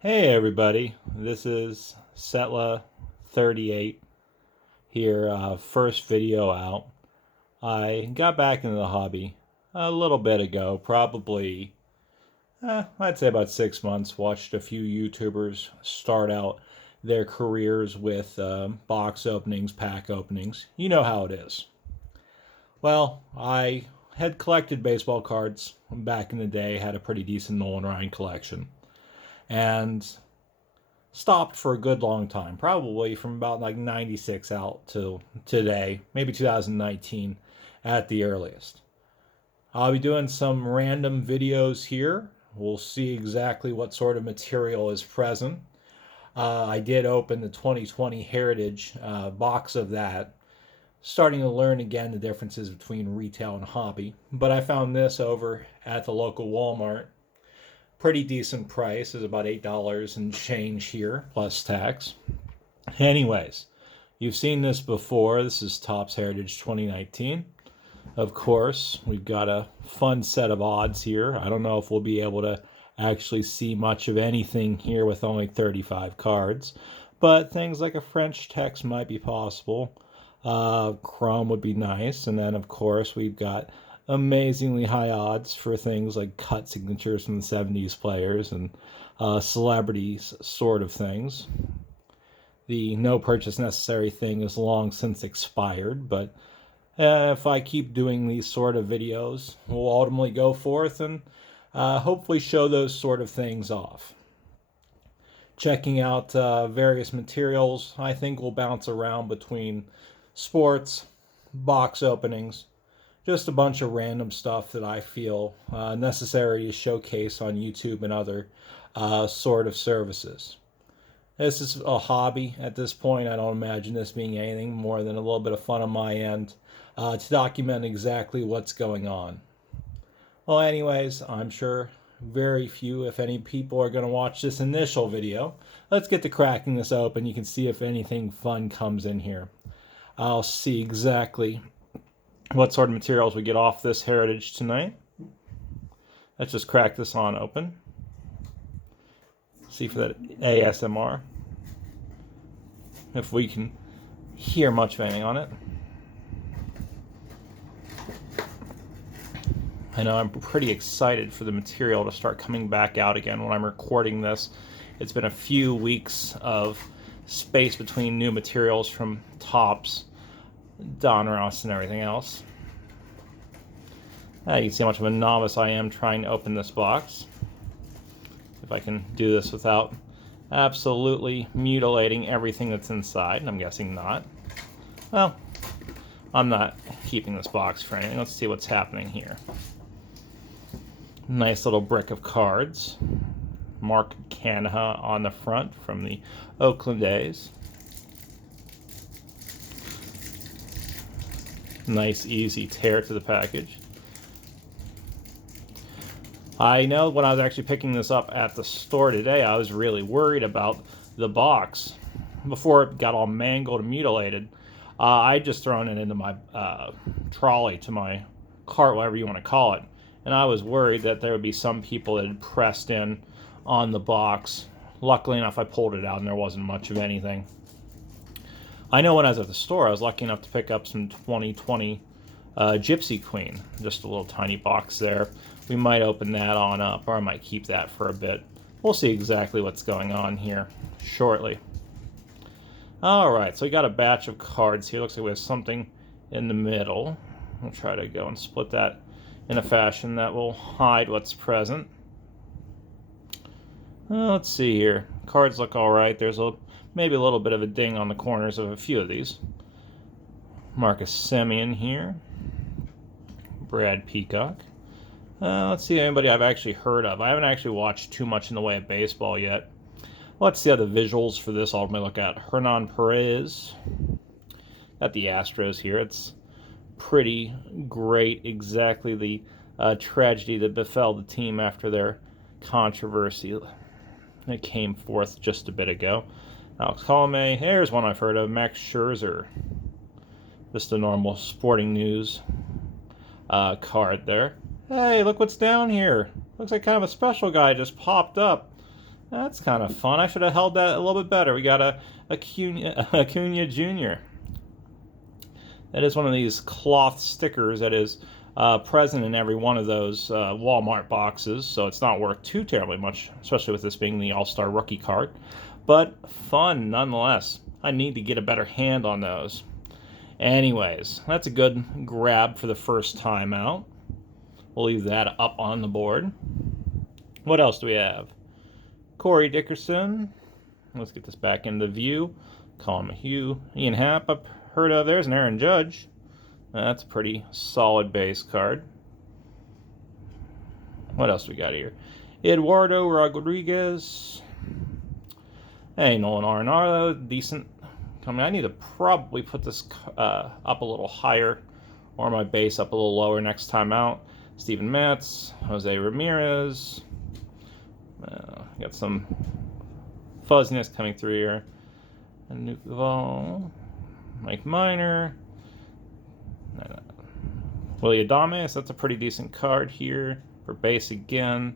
Hey everybody, this is Setla38 here, first video out. I got back into the hobby a little bit ago, probably, I'd say about 6 months. Watched a few YouTubers start out their careers with box openings, pack openings. You know how it is. Well, I had collected baseball cards back in the day, had a pretty decent Nolan Ryan collection, and stopped for a good long time, probably from about like 96 out till today, maybe 2019 at the earliest. I'll be doing some random videos here. We'll see exactly what sort of material is present. I did open the 2020 Heritage box of that, starting to learn again the differences between retail and hobby. But I found this over at the local Walmart. Pretty decent price, is about $8 and change here, plus tax. Anyways, you've seen this before. This is Topps Heritage 2019. Of course, we've got a fun set of odds here. I don't know if we'll be able to actually see much of anything here with only 35 cards, but things like a French text might be possible. Chrome would be nice. And then, of course, we've got amazingly high odds for things like cut signatures from the 70s players and celebrities sort of things. The no purchase necessary thing is long since expired, but if I keep doing these sort of videos, we'll ultimately go forth and hopefully show those sort of things off. Checking out various materials, I think we'll bounce around between sports, box openings, just a bunch of random stuff that I feel necessary to showcase on YouTube and other sort of services. This is a hobby at this point. I don't imagine this being anything more than a little bit of fun on my end to document exactly what's going on. Well, anyways, I'm sure very few, if any, people are going to watch this initial video. Let's get to cracking this open. You can see if anything fun comes in here. I'll see exactly what sort of materials we get off this Heritage tonight. Let's just crack this on open. See for that ASMR. If we can hear much of anything on it. I know I'm pretty excited for the material to start coming back out again when I'm recording this. It's been a few weeks of space between new materials from Topps, Donruss, and everything else. You can see how much of a novice I am trying to open this box. If I can do this without absolutely mutilating everything that's inside. I'm guessing not. Well, I'm not keeping this box for anything. Let's see what's happening here. Nice little brick of cards. Mark Canha on the front from the Oakland days. Nice, easy tear to the package. I know when I was actually picking this up at the store today, I was really worried about the box. Before it got all mangled and mutilated, I'd just thrown it into my trolley, to my cart, whatever you want to call it. And I was worried that there would be some people that had pressed in on the box. Luckily enough, I pulled it out and there wasn't much of anything. I know when I was at the store, I was lucky enough to pick up some 2020 Gypsy Queen. Just a little tiny box there. We might open that on up, or I might keep that for a bit. We'll see exactly what's going on here shortly. Alright, so we got a batch of cards here. Looks like we have something in the middle. We'll try to go and split that in a fashion that will hide what's present. Let's see here. Cards look alright. There's maybe a little bit of a ding on the corners of a few of these. Marcus Semien here. Brad Peacock. Let's see anybody I've actually heard of. I haven't actually watched too much in the way of baseball yet. Let's see how the visuals for this ultimately look at. Hernan Perez. Got the Astros here. It's pretty great. Exactly the tragedy that befell the team after their controversy that came forth just a bit ago. Alex Colome. Here's one I've heard of. Max Scherzer. Just a normal sporting news card there. Hey, look what's down here. Looks like kind of a special guy just popped up. That's kind of fun. I should have held that a little bit better. We got a Acuna Jr. That is one of these cloth stickers that is present in every one of those Wal-Mart boxes, so it's not worth too terribly much, especially with this being the All-Star rookie card. But fun nonetheless. I need to get a better hand on those. Anyways, that's a good grab for the first time out. We'll leave that up on the board. What else do we have? Corey Dickerson. Let's get this back into view. Colin Mayhew. Ian Happ, I've heard of. There's an Aaron Judge. That's a pretty solid base card. What else we got here? Eduardo Rodriguez. Hey, Nolan Arenado. Decent. I mean, I need to probably put this up a little higher, or my base up a little lower next time out. Steven Matz. Jose Ramirez. Got some fuzziness coming through here. And Nuke Val, Mike Minor, Willie Adames. That's a pretty decent card here for base again.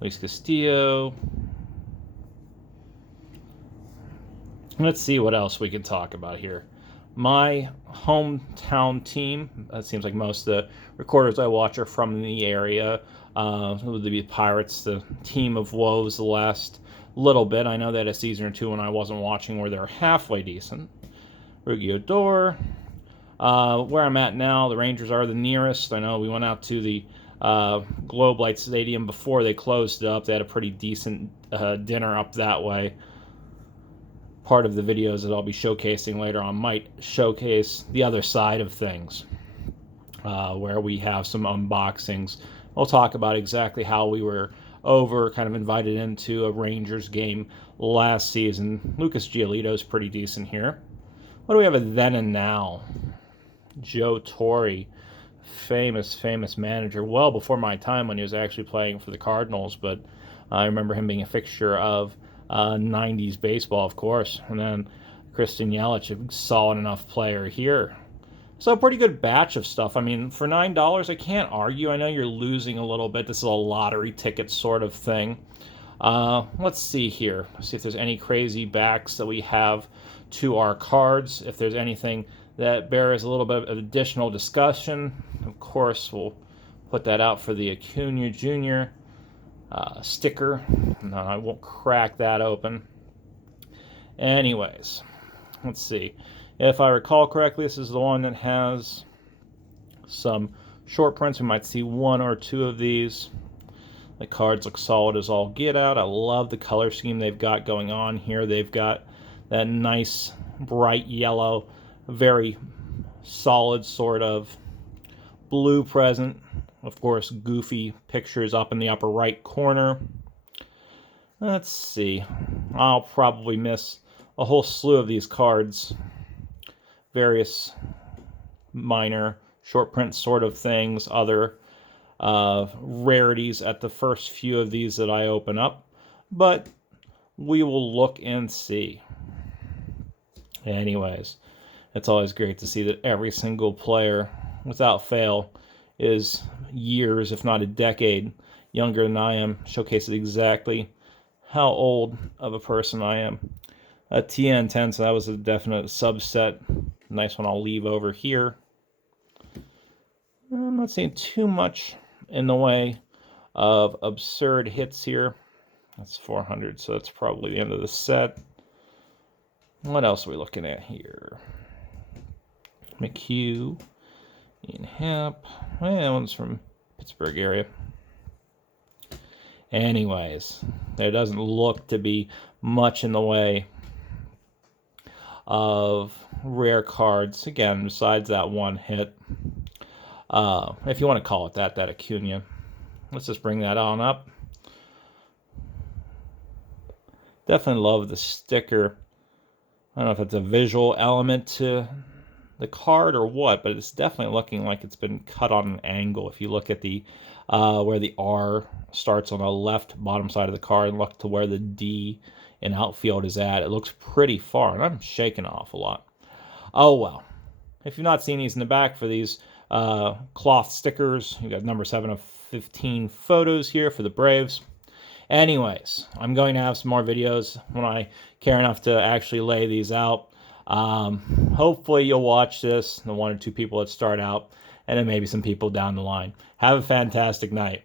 Luis Castillo. Let's see what else we can talk about here. My hometown team, it seems like most of the recorders I watch are from the area. It would be Pirates, the team of woes the last little bit. I know that a season or two when I wasn't watching where they're halfway decent. Rugi Odor. Where I'm at now, the Rangers are the nearest. I know we went out to the Globe Light Stadium before they closed it up. They had a pretty decent dinner up that way. Part of the videos that I'll be showcasing later on might showcase the other side of things, where we have some unboxings. We'll talk about exactly how we were kind of invited into a Rangers game last season. Lucas Giolito's pretty decent here. What do we have at then and now? Joe Torre, famous manager, well before my time when he was actually playing for the Cardinals, but I remember him being a fixture of 90s baseball, of course. And then Christian Yelich, a solid enough player here. So a pretty good batch of stuff. I mean, for $9, I can't argue. I know you're losing a little bit. This is a lottery ticket sort of thing. Let's see here. Let's see if there's any crazy backs that we have to our cards. If there's anything that bears a little bit of additional discussion, of course, we'll put that out for the Acuna Jr. Sticker. No, I won't crack that open. Anyways, let's see. If I recall correctly, this is the one that has some short prints. We might see one or two of these. The cards look solid as all get out. I love the color scheme they've got going on here. They've got that nice bright yellow, very solid sort of blue present. Of course, goofy pictures up in the upper right corner. Let's see. I'll probably miss a whole slew of these cards. Various minor short print sort of things, other rarities at the first few of these that I open up. But we will look and see. Anyways, it's always great to see that every single player, without fail, is years, if not a decade, younger than I am. Showcases exactly how old of a person I am. TN10, so that was a definite subset. Nice one I'll leave over here. I'm not seeing too much in the way of absurd hits here. That's 400, so that's probably the end of the set. What else are we looking at here? McHugh, Ian Happ. Well, that one's from Pittsburgh area. Anyways, there doesn't look to be much in the way of rare cards. Again, besides that one hit. If you want to call it that Acuna. Let's just bring that on up. Definitely love the sticker. I don't know if it's a visual element to the card or what, but it's definitely looking like it's been cut on an angle. If you look at the where the R starts on the left bottom side of the card and look to where the D in outfield is at, it looks pretty far, and I'm shaking off a lot. Oh well. If you've not seen these in the back for these cloth stickers, you got number 7 of 15 photos here for the Braves. Anyways, I'm going to have some more videos when I care enough to actually lay these out. Hopefully you'll watch this, the one or two people that start out, and then maybe some people down the line. Have a fantastic night.